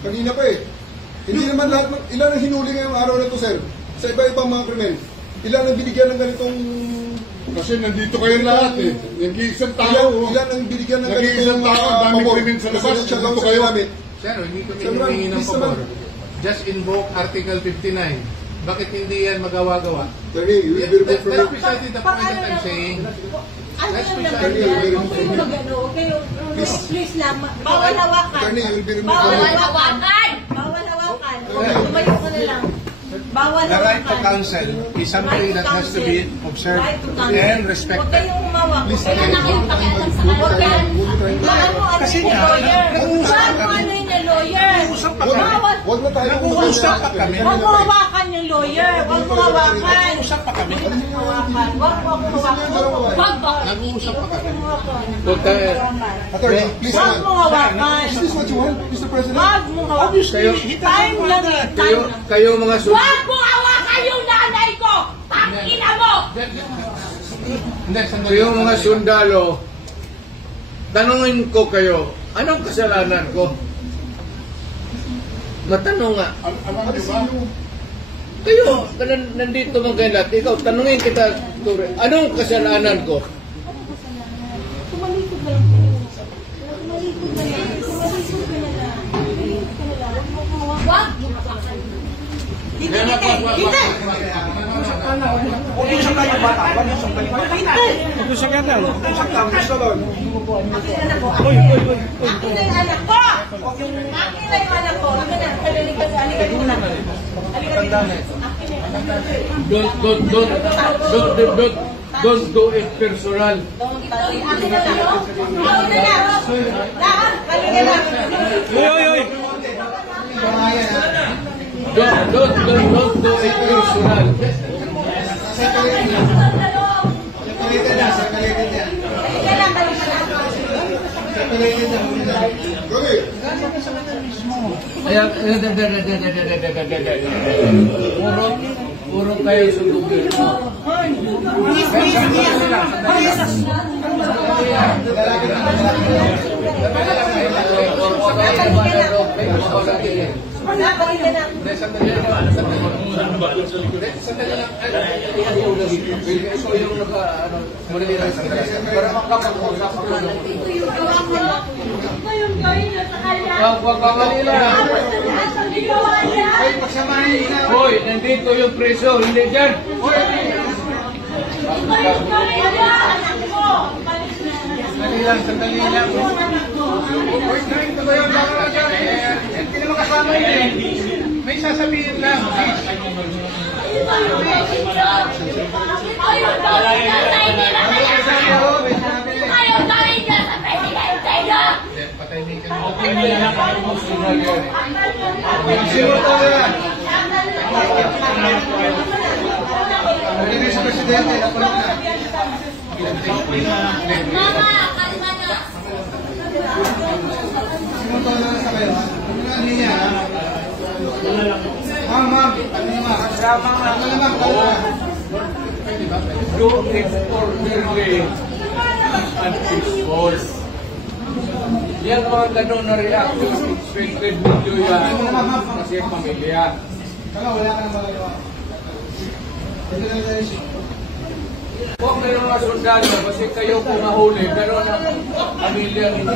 Kanina pa eh. Hindi naman lahat, ilan ang hinuli ngayong araw na to, sir? Sa iba-ibang mga krimen. Ilan ang binigyan ng ganitong... Kasi nandito kayo lahat eh. Nag-iisang tao. Ilan ang binigyan ng ganitong... Nag-iisang tao, dami krimen sa labas. Nandito kayo. Sir, hindi ko hiningi ng pabor. Just invoke Article 59. Bakit hindi yan magawa-gawa? Attorney, you will be removed from That's precisely the point that I'm saying. That's precisely the point. Please lang, bawal hawakan. Attorney, you will be removed Bawal from the... hawakan! Bawal hawakan. Tumayo ka na lang. Bawal The right to hawakan. counsel is something that has to be observed and respected. Huwag kayong umawak. Please, Huwag kayong pakialam sa Huwag tayo. Kasi nga, ano yung lawyer? Huwag na tayo. Nag-uusap pa kami. Huwag mo hawakan yung lawyer. Huwag mo hawakan. Nag-uusap pa kami. Huwag mo hawakan. Huwag mo hawakan. Huwag mo. Nag-uusap pa kami. Attorney, please. Huwag mo hawakan. Is this what you want, Mr. President? Huwag mo hawakan. Time lang eh. Kayo mga Huwag mo hawakan yung nanay ko! Pangina mo! Kayo mga sundalo, tanungin ko kayo, anong kasalanan ko? Matanong nga. Alam niyo ba? Kayo, nandito mga kayo lahat. Ikaw, tanungin kita, Ture, anong kasalanan ko? Tumalikod na lang po. Tumalikod na lang. Tumalikod ka na lang. Tumalikod ka na lang. Huwag mo hawakan. Hindi! Huwag yung isang tayo bata. Huwag yung isang tayo bata. Huwag yung isang tayo. Huwag yung isang tayo. Akin na yung anak ko! Akin na yung anak ko! Akin na, halika muna. Halika dito. Akin na yung anak ko. Don't do it personal. Akin na lang. Akin na lang. Lahat, halika lang. Don't do it personal. Halika lang, halika lang. Kaya, puro kayo sundugin. Hoy, nandito yung preso, hindi dyan. Sandali lang. Huwag na rin ito ba yung baka dyan? Hindi naman kasama yun eh. May sasabihin lang. Sino to yan? Hindi sa presidente. Mama, kalma na. Sumutola na sa kayo. Ano niya? Ma'am. Ano naman? Ano naman? Do it orderly and peaceful. Yan mga ganun na reaction, expected video yan. Kasi pamilya. Kala, wala ka nang magagawa. Ito na tayo siya. Huwag na yung mga sundalo kasi kayo kung mahuli, pero ang pamilya ninyo.